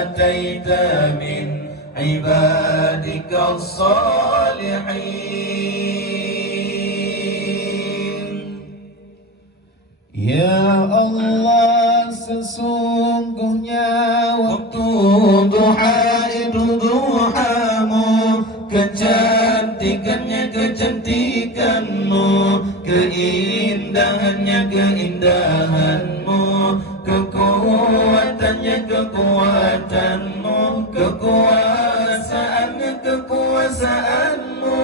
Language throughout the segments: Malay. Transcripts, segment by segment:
أتيت من عبادك الصالحين. Ya Allah, sesungguhnya waktu duha itu duhamu, kecantikannya kecantikanmu, keindahannya keindahanmu, kekuatannya kekuatanmu, kekuasaannya kekuasaanmu,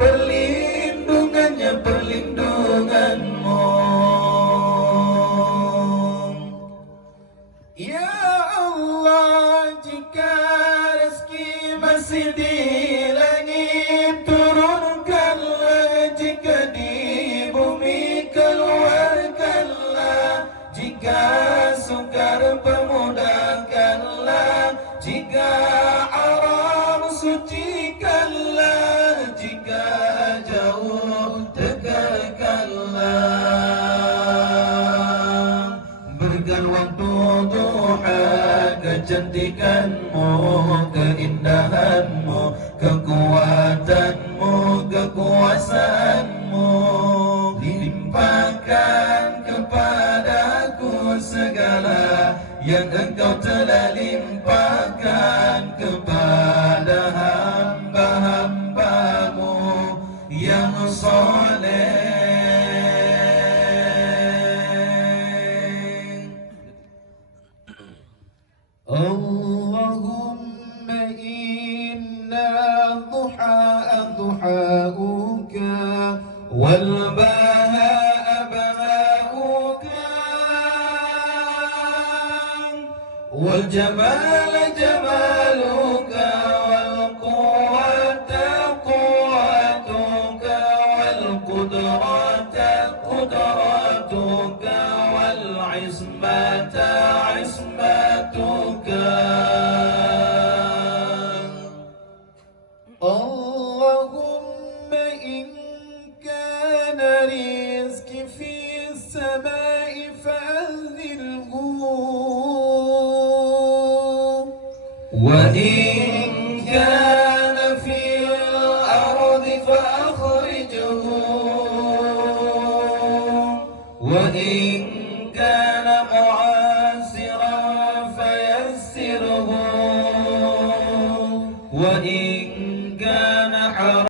perlindungannya perlindunganmu. Ya Allah, jika rezeki masih di langit, turunkanlah, jika di bumi keluarkanlah, jika sukar permudahkanlah, jika haram sucikanlah, jika jauh dekatkanlah. Berikan waktu duha, kecantikanmu, keindahanmu, kekuatanmu, kekuasaanmu, limpahkan kepadaku segala yang engkau telah limpahkan kepada hamba-hambamu yang soleh. Allahumma inna duha'uka wal baha'a baha'uka wal jamala jamaluka wal quwwata quwwatuka wal qudrata qudratuka wal ismata ismatuka. Allahumma in kana rizqi fi as-sama'i fa'anzilhu wa in kana fi al-ardi fa'akhrijhu wa in